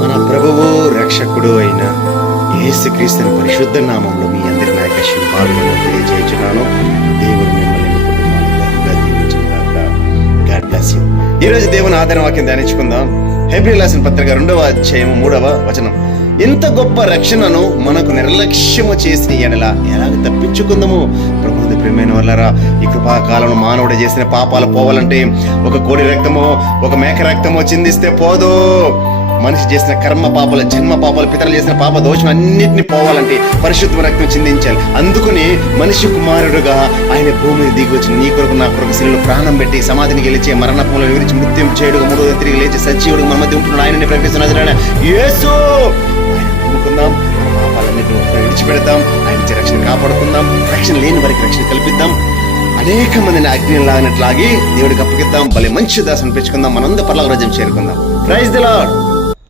మన ప్రభువు రక్షకుడు అయిన యేసుక్రీస్తుని పరిశుద్ధ నామంలో మీ అందరి నాయక శుభాలను తెలియజేస్తున్నాను. దేవుడు మిమ్మల్ని మీ కుటుంబాన్ని బహుగా దీవించుగాక. God bless you. ఈ రోజు దేవుని ఆధార వాక్యం ధ్యానించుకుందాం. హెబ్రీయులకు రాసిన పత్రిక 2వ అధ్యాయము 3వ వచనం. ఇంత గొప్ప రక్షణను మనకు నిర్లక్ష్యము చేసిన ఎడల ఎలాగ తప్పించుకుందాము? ప్రభువుని ప్రియమైన వాళ్ళారా, ఈ కృపాకాలంలో మానవుడు చేసిన పాపాలు పోవాలంటే ఒక కోడి రక్తమో ఒక మేక రక్తమో చిందిస్తే పోదు. మనిషి చేసిన కర్మ పాపాలు, జన్మ పాపాలు, పితరులు చేసిన పాప దోషం అన్నిటిని పోవాలంటే పరిశుద్ధ రక్తం చిందించాలి. అందుకని మనిషి కుమారుడుగా ఆయన భూమిని దిగి వచ్చిన నీ కొరకు నా కొరకు శిలువలో ప్రాణం పెట్టి సమాధిని గెలిచి మరణపంలో వివరించి మృత్యుం చేయుడుగా మూడో తిరిగి లేచి సజీవుడుగా మన మధ్య ఉంటున్నాడు. ఆయనని ప్రకటిస్తున్న యేసు. ఆయన నమ్ముకుందాం, మన పాపాలన్నింటినీ విడిచిపెడతాం, ఆయన నుంచి రక్షణ కాపాడుకుందాం, రక్షణ లేని వారికి రక్షణ కల్పిద్దాం, అనేక మందిని అగ్ని లాగినట్లాగి దేవుడికి అప్పగిద్దాం, భలే మంచి దాసుని పెంచుకుందాం, మనందరూ పరలోక రాజ్యం చేరుకుందాం. Praise the lord.